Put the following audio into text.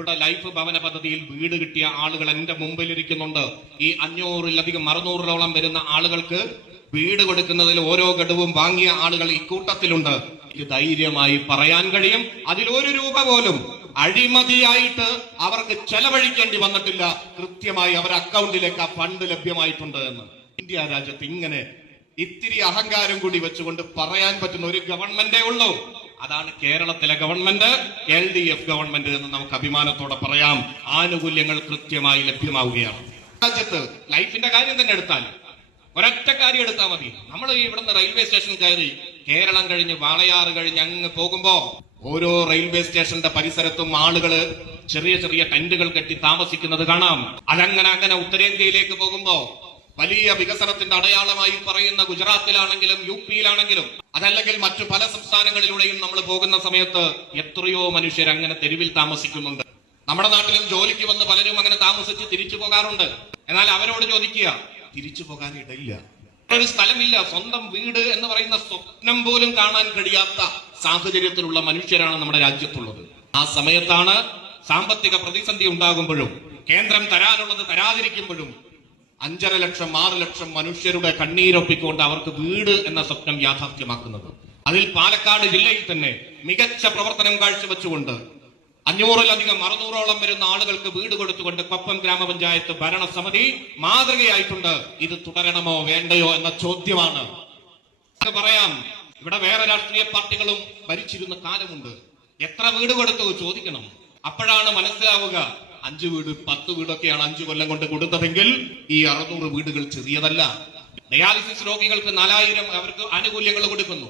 ഇവിടെ ലൈഫ് ഭവന പദ്ധതിയിൽ വീട് കിട്ടിയ ആളുകൾ എന്റെ മുമ്പിലിരിക്കുന്നുണ്ട്. ഈ 500-ലധികം 600-ഓളം വരുന്ന ആളുകൾക്ക് വീട് കൊടുക്കുന്നതിൽ ഓരോ ഘടവും വാങ്ങിയ ആളുകൾ ഇക്കൂട്ടത്തിലുണ്ട്. എനിക്ക് ധൈര്യമായി പറയാൻ കഴിയും, അതിൽ 1 രൂപ പോലും അഴിമതിയായിട്ട് അവർക്ക് ചെലവഴിക്കേണ്ടി വന്നിട്ടില്ല. കൃത്യമായി അവരുടെ അക്കൗണ്ടിലേക്ക് ആ ഫണ്ട് ലഭ്യമായിട്ടുണ്ട് എന്ന്. ഇന്ത്യ രാജ്യത്ത് ഇങ്ങനെ ഇത്തിരി അഹങ്കാരം കൂടി വെച്ചുകൊണ്ട് പറയാൻ പറ്റുന്ന ഒരു ഗവൺമെന്റേ ഉള്ളൂ. അതാണ് കേരളത്തിലെ ഗവൺമെന്റ്, LDF ഗവൺമെന്റ് എന്ന് നമുക്ക് അഭിമാനത്തോടെ പറയാം. ആനുകൂല്യങ്ങൾ കൃത്യമായി ലഭ്യമാവുകയാണ്. രാജ്യത്ത് ലൈഫിന്റെ കാര്യം തന്നെ എടുത്താൽ ഒരൊറ്റ കാര്യം എടുത്താൽ മതി. നമ്മൾ ഇവിടുന്ന് റെയിൽവേ സ്റ്റേഷൻ കയറി കേരളം കഴിഞ്ഞ് വാളയാറ് കഴിഞ്ഞ് അങ്ങ് പോകുമ്പോ ഓരോ റെയിൽവേ സ്റ്റേഷന്റെ പരിസരത്തും ആളുകള് ചെറിയ ചെറിയ ടെന്റുകൾ കെട്ടി താമസിക്കുന്നത് കാണാം. അതങ്ങനെ ഉത്തരേന്ത്യയിലേക്ക് പോകുമ്പോ വലിയ വികസനത്തിന്റെ അടയാളമായി പറയുന്ന ഗുജറാത്തിലാണെങ്കിലും UP-യിലാണെങ്കിലും അതല്ലെങ്കിൽ മറ്റു പല സംസ്ഥാനങ്ങളിലൂടെയും നമ്മൾ പോകുന്ന സമയത്ത് എത്രയോ മനുഷ്യർ അങ്ങനെ തെരുവിൽ താമസിക്കുന്നുണ്ട്. നമ്മുടെ നാട്ടിലും ജോലിക്ക് വന്ന് പലരും അങ്ങനെ താമസിച്ച് തിരിച്ചു പോകാറുണ്ട്. എന്നാൽ അവരോട് ചോദിക്കുക, തിരിച്ചു പോകാൻ ഇടയില്ല, ഒരു സ്ഥലമില്ല, സ്വന്തം വീട് എന്ന് പറയുന്ന സ്വപ്നം പോലും കാണാൻ കഴിയാത്ത സാഹചര്യത്തിലുള്ള മനുഷ്യരാണ് നമ്മുടെ രാജ്യത്തുള്ളത്. ആ സമയത്താണ് സാമ്പത്തിക പ്രതിസന്ധി ഉണ്ടാകുമ്പോഴും കേന്ദ്രം തരാനുള്ളത് തരാതിരിക്കുമ്പോഴും 5.5 ലക്ഷം 6 ലക്ഷം മനുഷ്യരുടെ കണ്ണീരൊപ്പിക്കൊണ്ട് അവർക്ക് വീട് എന്ന സ്വപ്നം യാഥാർത്ഥ്യമാക്കുന്നത്. അതിൽ പാലക്കാട് ജില്ലയിൽ തന്നെ മികച്ച പ്രവർത്തനം കാഴ്ചവെച്ചുകൊണ്ട് 500-ലധികം 600-ഓളം വരുന്ന ആളുകൾക്ക് വീട് കൊടുത്തുകൊണ്ട് കൊപ്പം ഗ്രാമപഞ്ചായത്ത് ഭരണസമിതി മാതൃകയായിട്ടുണ്ട്. ഇത് തുടരണമോ വേണ്ടയോ എന്ന ചോദ്യമാണ്. പറയാം, ഇവിടെ വേറെ രാഷ്ട്രീയ പാർട്ടികളും ഭരിച്ചിരുന്ന കാലമുണ്ട്. എത്ര വീട് കൊടുത്തു ചോദിക്കണം. അപ്പോഴാണ് മനസ്സിലാവുക 5 വീട് 10 വീടൊക്കെയാണ് 5 കൊല്ലം കൊണ്ട് കൊടുത്തതെങ്കിൽ ഈ 600 വീടുകൾ ചെറിയതല്ല. ഡയാലിസിസ് രോഗികൾക്ക് 4000 അവർക്ക് ആനുകൂല്യങ്ങൾ കൊടുക്കുന്നു.